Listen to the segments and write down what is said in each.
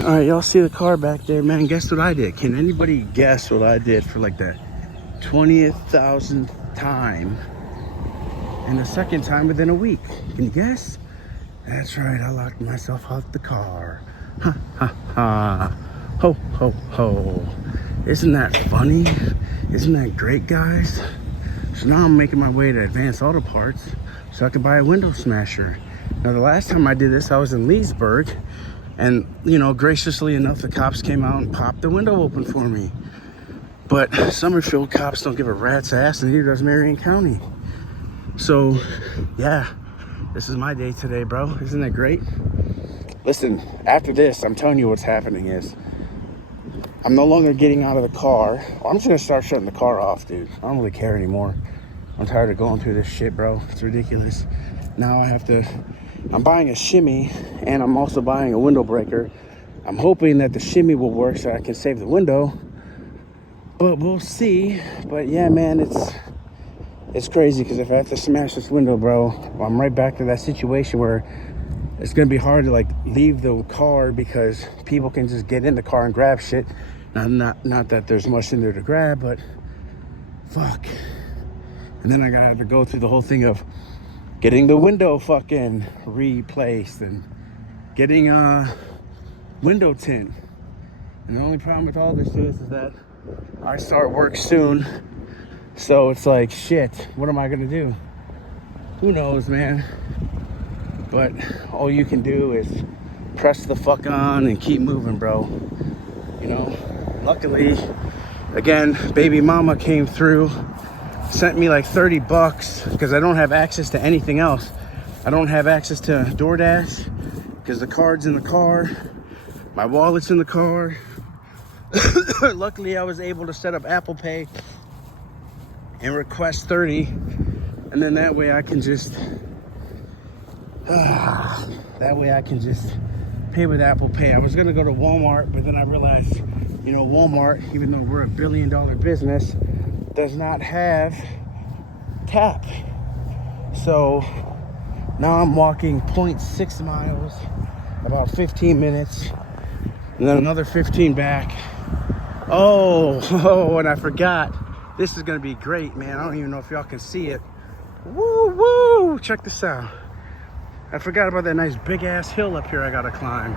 All right, y'all see the car back there, man? Guess what I did? Can anybody guess what I did for like the 20,000th time and the second time within a week? Can you guess? That's right, I locked myself out the car. Ha ha ha. Ho ho ho. Isn't that funny? Isn't that great, guys? So now I'm making my way to Advanced Auto Parts so I could buy a window smasher. Now the last time I did this, I was in Leesburg, and you know, graciously enough, the cops came out and popped the window open for me. But Summerfield cops don't give a rat's ass, and neither does Marion County. So yeah, this is my day today, bro. Isn't that great? Listen, after this, I'm telling you what's happening is I'm no longer getting out of the car. I'm just gonna start shutting the car off, dude. I don't really care anymore. I'm tired of going through this shit, bro. It's ridiculous. Now I'm buying a shimmy, and I'm also buying a window breaker. I'm hoping that the shimmy will work so I can save the window, but we'll see. But yeah, man, it's crazy, because if I have to smash this window, bro, I'm right back to that situation where it's gonna be hard to like leave the car because people can just get in the car and grab shit. Not that there's much in there to grab, but fuck. And then I gotta have to go through the whole thing of getting the window fucking replaced and getting window tint. And the only problem with all this is that I start work soon. So it's like, shit, what am I gonna do? Who knows, man? But all you can do is press the fuck on and keep moving, bro. You know, luckily, again, baby mama came through, sent me like 30 bucks because I don't have access to anything else. I don't have access to DoorDash because the card's in the car. My wallet's in the car. Luckily, I was able to set up Apple Pay and request 30. And then that way I can just pay with Apple Pay. I was gonna go to Walmart, but then I realized, you know, Walmart, even though we're $1 billion business, does not have tap. So now I'm walking 0.6 miles, about 15 minutes, and then another 15 back. Oh, and I forgot. This is gonna be great, man. I don't even know if y'all can see it. Woo, woo, check this out. I forgot about that nice big ass hill up here I gotta climb.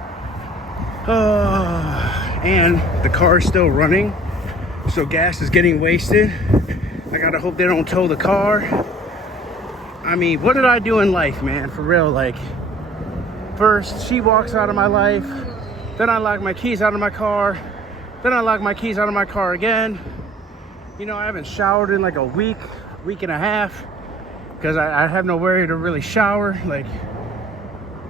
And the car is still running, so gas is getting wasted. I gotta hope they don't tow the car. I mean, what did I do in life, man? For real, like, first she walks out of my life, then I lock my keys out of my car, then I lock my keys out of my car again. You know, I haven't showered in like a week and a half, because I have nowhere to really shower. Like,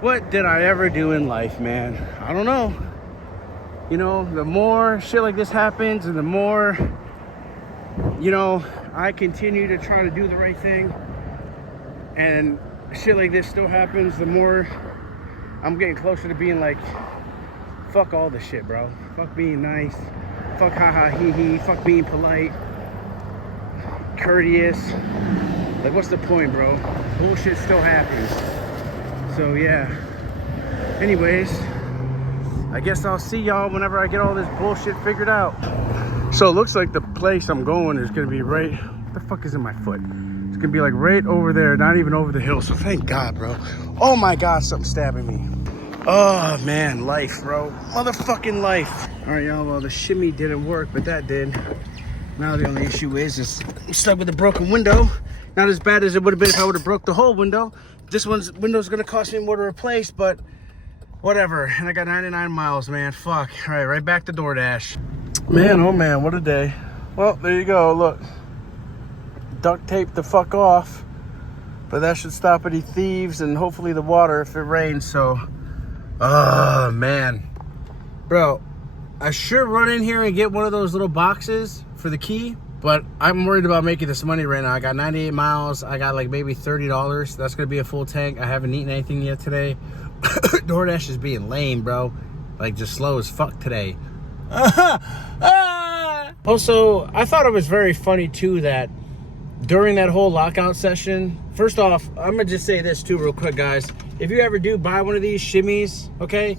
what did I ever do in life, man? I don't know. You know, the more shit like this happens and the more, you know, I continue to try to do the right thing and shit like this still happens, the more I'm getting closer to being like, fuck all this shit, bro. Fuck being nice. Fuck ha hee hee. Fuck being polite, courteous. Like, what's the point, bro? Bullshit still happens. So yeah, anyways, I guess I'll see y'all whenever I get all this bullshit figured out. So it looks like the place I'm going is gonna be right, what the fuck is in my foot? It's gonna be like right over there, not even over the hill. So thank God, bro. Oh my God, something's stabbing me. Oh man, life, bro. Motherfucking life. All right, y'all, well, the shimmy didn't work, but that did. Now the only issue is I'm stuck with a broken window. Not as bad as it would have been if I would have broke the whole window. This window's gonna cost me more to replace, but whatever. And I got 99 miles, man. Fuck. All right back to DoorDash. Man, oh man, what a day. Well, there you go. Look, duct tape the fuck off, but that should stop any thieves and hopefully the water if it rains. So, oh man, bro, I should run in here and get one of those little boxes for the key. But I'm worried about making this money right now. I got 98 miles. I got like maybe $30. That's gonna be a full tank. I haven't eaten anything yet today. DoorDash is being lame, bro. Like, just slow as fuck today. Also, I thought it was very funny too that during that whole lockout session, first off, I'm gonna just say this too real quick, guys. If you ever do buy one of these shimmies, okay,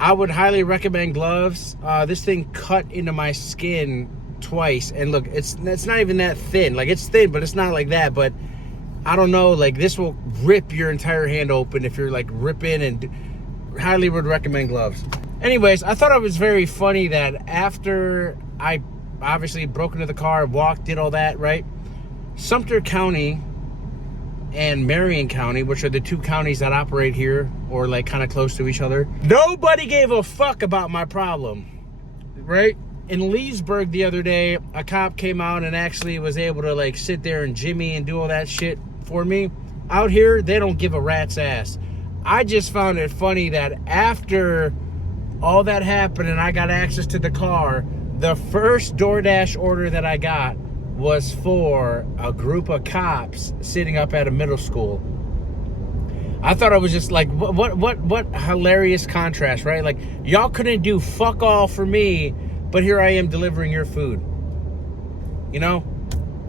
I would highly recommend gloves. This thing cut into my skin twice, and look, it's not even that thin. Like, it's thin, but it's not like that. But I don't know, like, this will rip your entire hand open if you're like ripping, and highly would recommend gloves. Anyways, I thought it was very funny that after I obviously broke into the car, walked, did all that, right? Sumter County and Marion County, which are the two counties that operate here, or like kind of close to each other, nobody gave a fuck about my problem, right? In Leesburg the other day, a cop came out and actually was able to like sit there and jimmy and do all that shit for me. Out here, they don't give a rat's ass. I just found it funny that after all that happened and I got access to the car, the first DoorDash order that I got was for a group of cops sitting up at a middle school. I thought it was just like, what hilarious contrast, right? Like, y'all couldn't do fuck all for me, but here I am delivering your food, you know?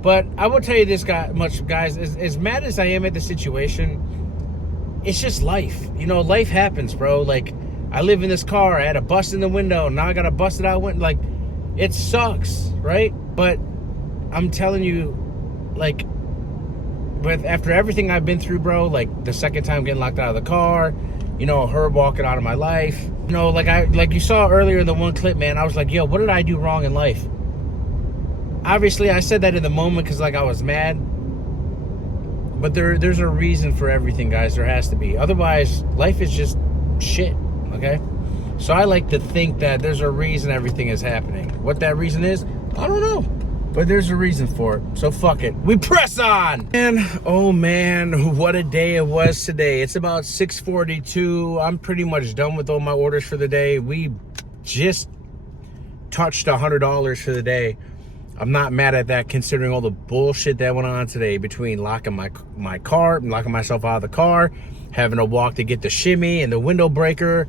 But I will tell you this much, guys, as mad as I am at the situation, it's just life. You know, life happens, bro. Like, I live in this car, I had a bust in the window, now I got a busted out window. Like, it sucks, right? But I'm telling you, like, but after everything I've been through, bro, like the second time getting locked out of the car, you know, her walking out of my life, you know, like you saw earlier in the one clip, man, I was like, yo, what did I do wrong in life? Obviously, I said that in the moment because, like, I was mad. But there's a reason for everything, guys. There has to be. Otherwise, life is just shit, okay? So I like to think that there's a reason everything is happening. What that reason is, I don't know. But there's a reason for it. So fuck it. We press on! And, oh man, what a day it was today. It's about 6:42. I'm pretty much done with all my orders for the day. We just touched $100 for the day. I'm not mad at that, considering all the bullshit that went on today between locking my car, locking myself out of the car, having to walk to get the shimmy and the window breaker,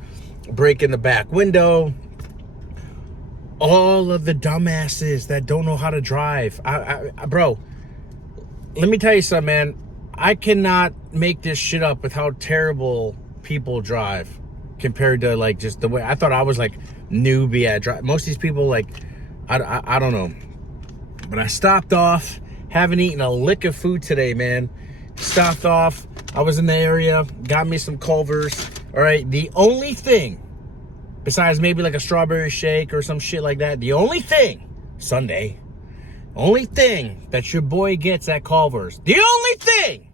breaking the back window. All of the dumbasses that don't know how to drive. Bro, let me tell you something, man. I cannot make this shit up with how terrible people drive compared to, like, just the way I thought I was, like, newbie at drive. Most of these people, like, I don't know. But I stopped off, haven't eaten a lick of food today, man. Stopped off, I was in the area, got me some Culvers. All right, the only thing, besides maybe like a strawberry shake or some shit like that, the only thing, Sunday, only thing that your boy gets at Culver's, the only thing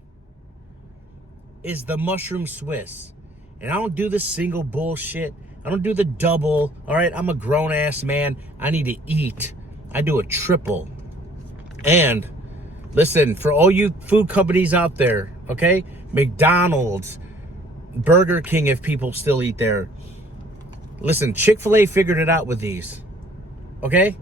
is the mushroom Swiss. And I don't do the single bullshit. I don't do the double. All right, I'm a grown-ass man. I need to eat. I do a triple. And listen, for all you food companies out there, okay? McDonald's, Burger King, if people still eat there. Listen, Chick-fil-A figured it out with these, okay?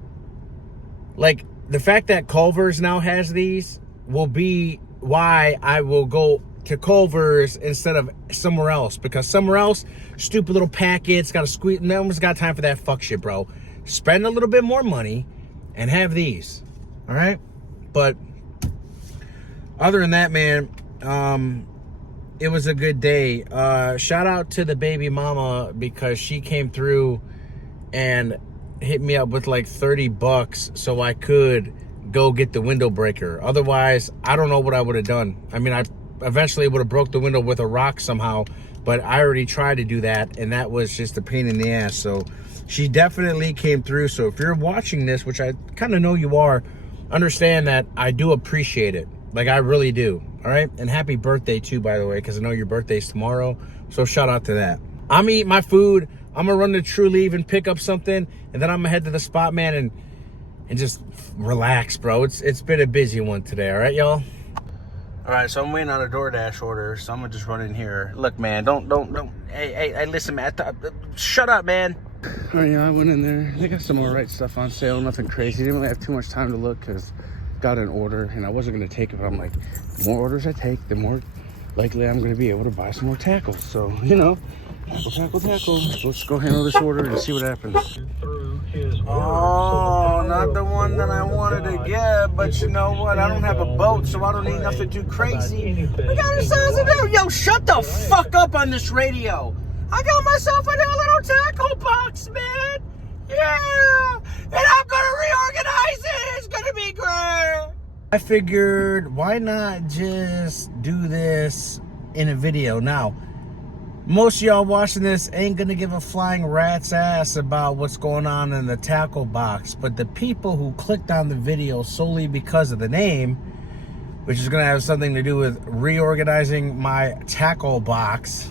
Like, the fact that Culver's now has these will be why I will go to Culver's instead of somewhere else. Because somewhere else, stupid little packets, gotta squeeze, no one's got time for that fuck shit, bro. Spend a little bit more money and have these, all right? But other than that, man, it was a good day. Shout out to the baby mama, because she came through and hit me up with like $30 so I could go get the window breaker. Otherwise, I don't know what I would have done. I mean, I eventually would have broke the window with a rock somehow, but I already tried to do that, and that was just a pain in the ass. So she definitely came through. So if you're watching this, which I kind of know you are, understand that I do appreciate it. Like, I really do. All right? And happy birthday too, by the way, because I know your birthday's tomorrow. So shout out to that. I'm gonna eat my food. I'm gonna run to True Leave and pick up something, and then I'm gonna head to the spot, man, and just relax, bro. It's been a busy one today. All right, y'all? All right, so I'm waiting on a DoorDash order, so I'm gonna just run in here. Look, man, don't. Hey, listen, man. Shut up, man. All right, yeah, I went in there. They got some all right stuff on sale, nothing crazy. Didn't really have too much time to look because got an order and I wasn't gonna take it. But I'm like, the more orders I take, the more likely I'm gonna be able to buy some more tackles. So, you know, tackle. Let's go handle this order and see what happens. Oh, not the one that I wanted to get, but you know what? I don't have a boat, so I don't need nothing too crazy. We got ourselves a video. Yo, shut the fuck up on this radio. I got myself a new little tackle box, man. Yeah. And I'm going to reorganize it. It's going to be great. I figured, why not just do this in a video? Now, most of y'all watching this ain't going to give a flying rat's ass about what's going on in the tackle box. But the people who clicked on the video solely because of the name, which is going to have something to do with reorganizing my tackle box,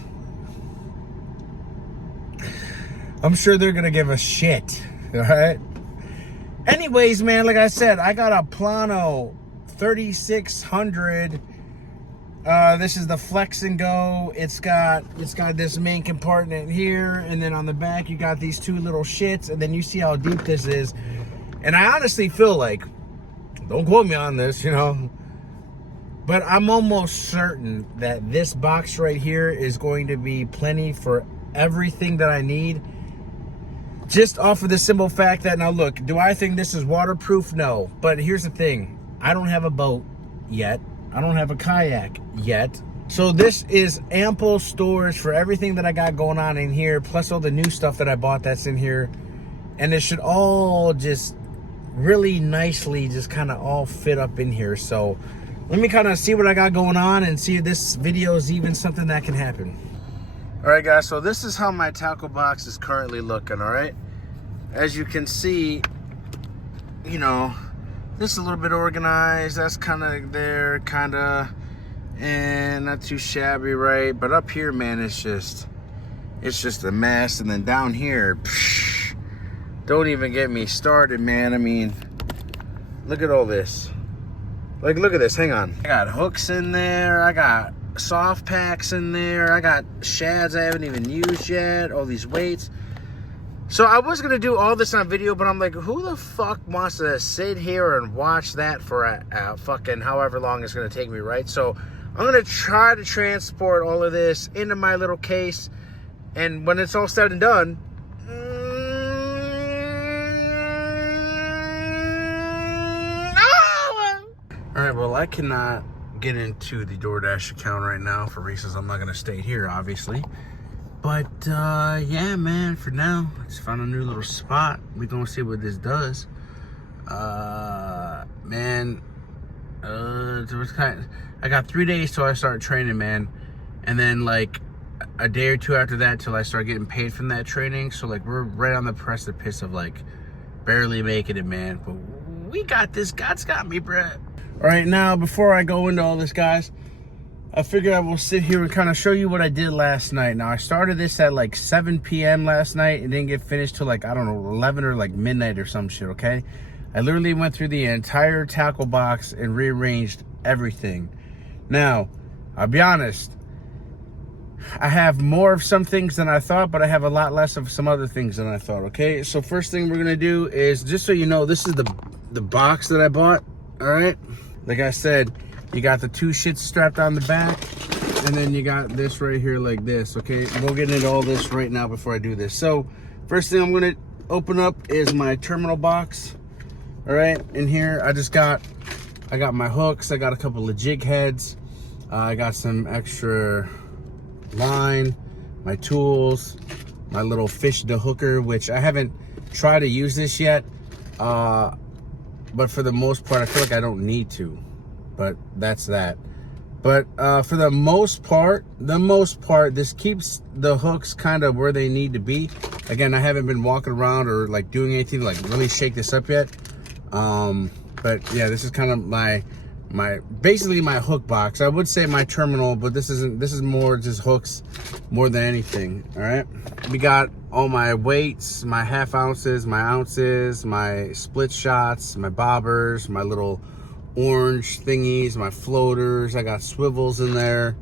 I'm sure they're going to give a shit. All right? Anyways, man, like I said, I got a Plano 3600. This is the Flex and Go. It's got this main compartment here, and then on the back you got these two little shits, and then you see how deep this is. And I honestly feel like, don't quote me on this, you know, but I'm almost certain that this box right here is going to be plenty for everything that I need. Just off of the simple fact that, now look, do I think this is waterproof? No. But here's the thing. I don't have a boat yet. I don't have a kayak yet. So this is ample storage for everything that I got going on in here, plus all the new stuff that I bought that's in here. And it should all just really nicely just kind of all fit up in here. So let me kind of see what I got going on and see if this video is even something that can happen. All right, guys, so this is how my tackle box is currently looking, all right? As you can see, you know, this is a little bit organized. That's kind of there, kind of, and not too shabby, right? But up here, man, it's just a mess. And then down here, psh, don't even get me started, man. I mean, look at all this. Like, look at this, hang on. I got hooks in there, I got soft packs in there, I got shads I haven't even used yet, all these weights. So I was gonna do all this on video, but I'm like, who the fuck wants to sit here and watch that for a fucking however long it's gonna take me, right? So I'm gonna try to transport all of this into my little case, and when it's all said and done, all right, well, I cannot get into the DoorDash account right now for reasons I'm not going to stay here, obviously. But, yeah, man, for now, I just found a new little spot. We're going to see what this does. Man, I got 3 days till I start training, man. And then, like, a day or two after that till I start getting paid from that training. So, like, we're right on the precipice of, like, barely making it, man. But we got this. God's got me, bruh. All right, now, before I go into all this, guys, I figured I will sit here and kind of show you what I did last night. Now, I started this at like 7 p.m. last night and didn't get finished till like, I don't know, 11 or like midnight or some shit, okay? I literally went through the entire tackle box and rearranged everything. Now, I'll be honest, I have more of some things than I thought, but I have a lot less of some other things than I thought, okay? So first thing we're gonna do is, just so you know, this is the box that I bought, all right? Like I said, you got the two shits strapped on the back, and then you got this right here like this, okay? We'll get into all this right now before I do this. So, first thing I'm gonna open up is my terminal box, all right? In here, I got my hooks, I got a couple of jig heads, I got some extra line, my tools, my little fish to hooker, which I haven't tried to use this yet, but for the most part, I feel like I don't need to, but that's that. But for the most part, this keeps the hooks kind of where they need to be. Again, I haven't been walking around or like doing anything to like really shake this up yet. But yeah, this is kind of my basically my hook box. I would say my terminal, but this is more just hooks more than anything. All right, we got all my weights, my half ounces, my ounces, my split shots, my bobbers, my little orange thingies, my floaters. I got swivels in there.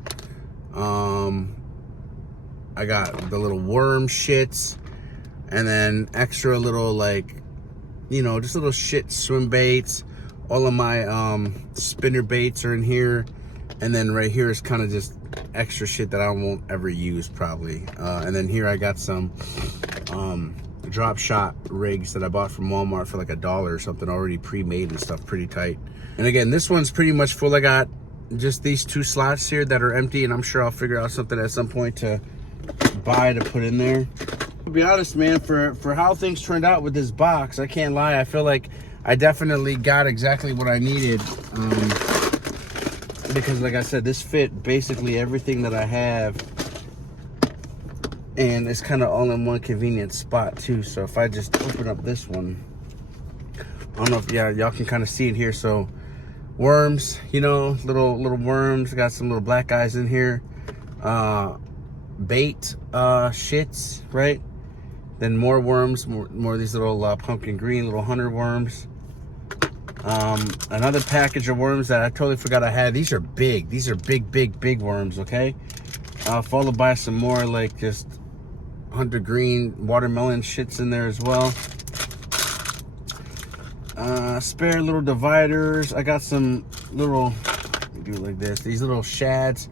I got the little worm shits, and then extra little, like, you know, just little shit swim baits. All of my spinner baits are in here, and then right here is kind of just extra shit that I won't ever use probably. And then here I got some drop shot rigs that I bought from Walmart for like $1 or something, already pre-made and stuff, pretty tight. And again, this one's pretty much full. I got just these two slots here that are empty, and I'm sure I'll figure out something at some point to buy to put in there. To be honest, man, for how things turned out with this box, I can't lie. I feel like I definitely got exactly what I needed. Because like I said, this fit basically everything that I have. And it's kind of all in one convenient spot too. So if I just open up this one, I don't know if y'all can kind of see it here. So worms, you know, little worms. Got some little black guys in here. Bait shits, right? Then more worms, more of these little pumpkin green little hunter worms. Another package of worms that I totally forgot I had. These are big. These are big worms, okay? Followed by some more like just hunter green watermelon shits in there as well. Spare little dividers. I got some little, let me do it like this. These little shads.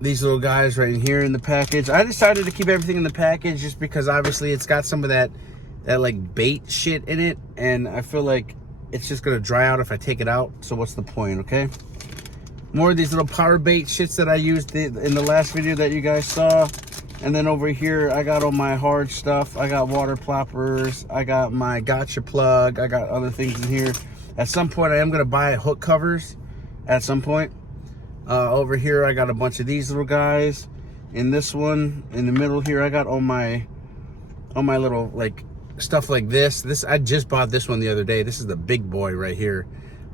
These little guys right in here in the package. I decided to keep everything in the package just because obviously it's got some of that like bait shit in it, and I feel like it's just gonna dry out if I take it out. So what's the point, okay? More of these little power bait shits that I used in the last video that you guys saw. And then over here, I got all my hard stuff. I got water ploppers. I got my gotcha plug. I got other things in here. At some point, I am gonna buy hook covers at some point. Over here, I got a bunch of these little guys. In this one, in the middle here, I got all my little like stuff like this. I just bought this one the other day. This is the big boy right here.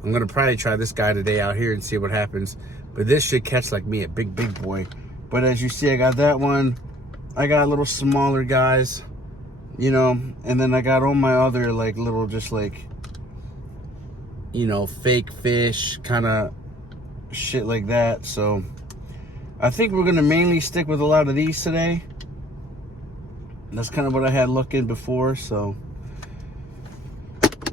I'm gonna probably try this guy today out here and see what happens. But this should catch like me, a big boy. But as you see, I got that one. I got little smaller guys, you know, and then I got all my other like little, just like, you know, fake fish kind of shit like that. So I think we're gonna mainly stick with a lot of these today. That's kind of what I had looking before. So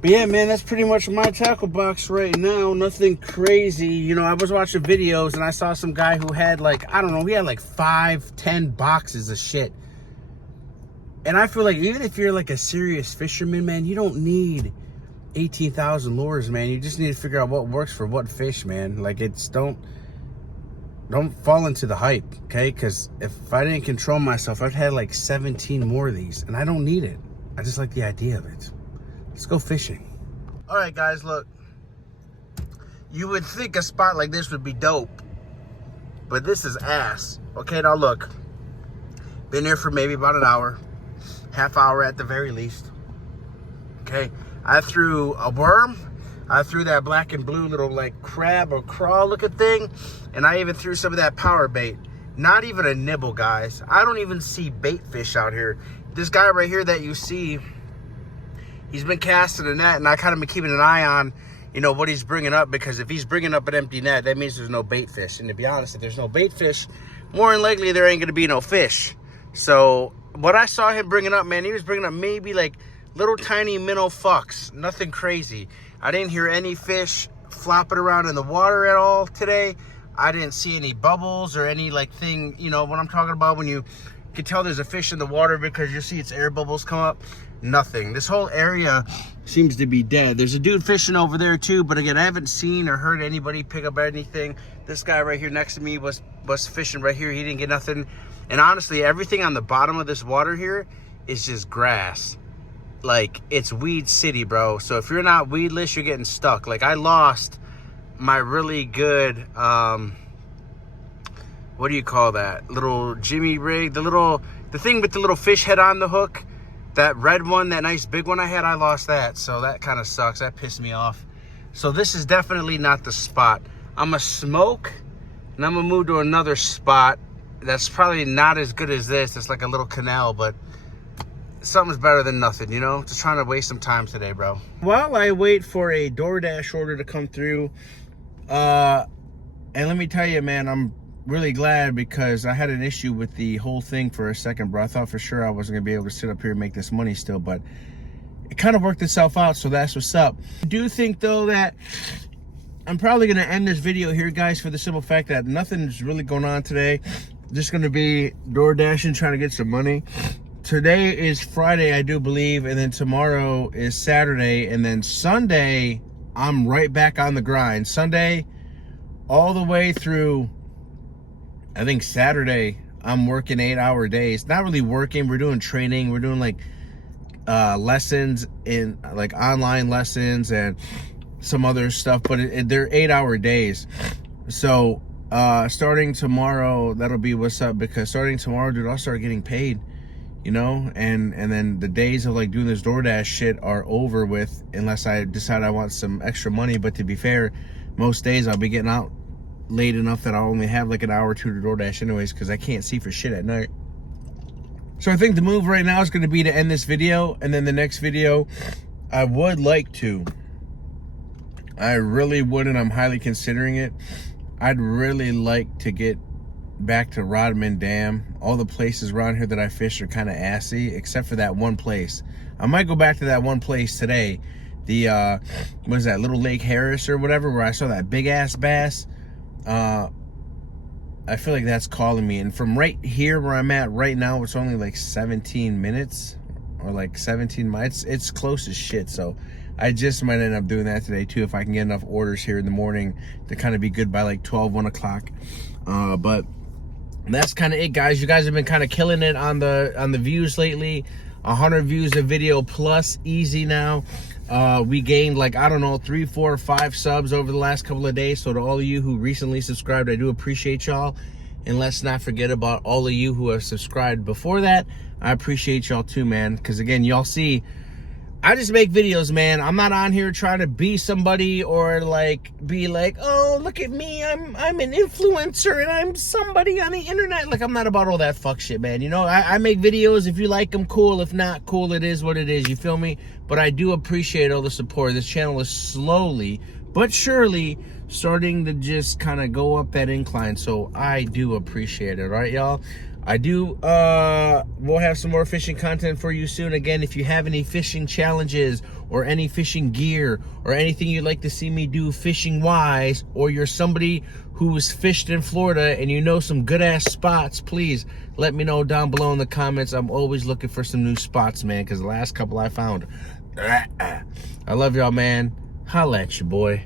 but yeah, man, that's pretty much my tackle box right now. Nothing crazy. You know, I was watching videos and I saw some guy who had like, I don't know, he had like 5-10 boxes of shit. And I feel like even if you're like a serious fisherman, man, you don't need 18,000 lures, man. You just need to figure out what works for what fish, man. Like, it's don't fall into the hype, okay? Because if I didn't control myself, I'd had like 17 more of these, and I don't need it. I just like the idea of it. Let's go fishing. All right, guys, look. You would think a spot like this would be dope, but this is ass. Okay, now look. Been here for maybe about an hour, half hour at the very least. Okay, I threw a worm. I threw that black and blue little like crab or crawl looking thing, and I even threw some of that power bait. Not even a nibble, guys. I don't even see bait fish out here. This guy right here that you see, he's been casting a net, and I kind of been keeping an eye on, you know, what he's bringing up, because if he's bringing up an empty net, that means there's no bait fish. And to be honest, if there's no bait fish, more than likely there ain't going to be no fish. So what I saw him bringing up, man, he was bringing up maybe like little tiny minnow fucks. Nothing crazy. I didn't hear any fish flopping around in the water at all today. I didn't see any bubbles or any like thing, you know what I'm talking about, when you can tell there's a fish in the water because you see its air bubbles come up. Nothing. This whole area seems to be dead. There's a dude fishing over there too, but again, I haven't seen or heard anybody pick up anything. This guy right here next to me was fishing right here. He didn't get nothing. And honestly, everything on the bottom of this water here is just grass. Like, it's weed city, bro. So if you're not weedless, you're getting stuck. Like, I lost my really good what do you call that little jimmy rig, the thing with the little fish head on the hook. That red one, that nice big one I had, I lost that. So that kind of sucks. That pissed me off. So this is definitely not the spot. I'm going to smoke, and I'm going to move to another spot that's probably not as good as this. It's like a little canal, but something's better than nothing, you know? Just trying to waste some time today, bro. While I wait for a DoorDash order to come through, and let me tell you, man, I'm really glad, because I had an issue with the whole thing for a second, bro. I thought for sure I wasn't gonna be able to sit up here and make this money still, but it kind of worked itself out, so that's what's up. I do think though that I'm probably gonna end this video here, guys, for the simple fact that nothing's really going on today. Just gonna be door dashing, trying to get some money. Today is Friday, I do believe, and then tomorrow is Saturday, and then Sunday I'm right back on the grind. Sunday all the way through, I think, Saturday, I'm working 8-hour days. Not really working, we're doing training, we're doing like lessons in like online lessons and some other stuff, but they're 8-hour days. So starting tomorrow, that'll be what's up, because starting tomorrow, dude, I'll start getting paid, you know, and then the days of like doing this DoorDash shit are over with, unless I decide I want some extra money. But to be fair, most days I'll be getting out late enough that I'll only have like an hour or two to DoorDash anyways, because I can't see for shit at night. So I think the move right now is going to be to end this video, and then the next video, I really would, and I'm highly considering it. I'd really like to get back to Rodman Dam. All the places around here that I fish are kind of assy, except for that one place. I might go back to that one place today. The, what is that, Little Lake Harris or whatever, where I saw that big-ass bass. I feel like that's calling me. And from right here where I'm at right now, it's only like 17 minutes or like 17 miles. It's close as shit, so I just might end up doing that today too, if I can get enough orders here in the morning to kind of be good by like 12, 1 o'clock. But that's kind of it, guys. You guys have been kind of killing it on the views lately. 100 views a video plus, easy now. We gained like, I don't know, 3, 4, 5 subs over the last couple of days. So to all of you who recently subscribed, I do appreciate y'all. And let's not forget about all of you who have subscribed before that. I appreciate y'all too, man. Because again, y'all see, I just make videos, man. I'm not on here trying to be somebody or like be like, oh, look at me, I'm an influencer and I'm somebody on the internet. Like, I'm not about all that fuck shit, man. You know, I make videos. If you like them, cool. If not, cool. It is what it is. You feel me? But I do appreciate all the support. This channel is slowly but surely starting to just kind of go up that incline. So I do appreciate it. All right, y'all. I do, we'll have some more fishing content for you soon. Again, if you have any fishing challenges or any fishing gear or anything you'd like to see me do fishing wise, or you're somebody who's fished in Florida and you know some good ass spots, please let me know down below in the comments. I'm always looking for some new spots, man, because the last couple I found. I love y'all, man. Holla at you, boy.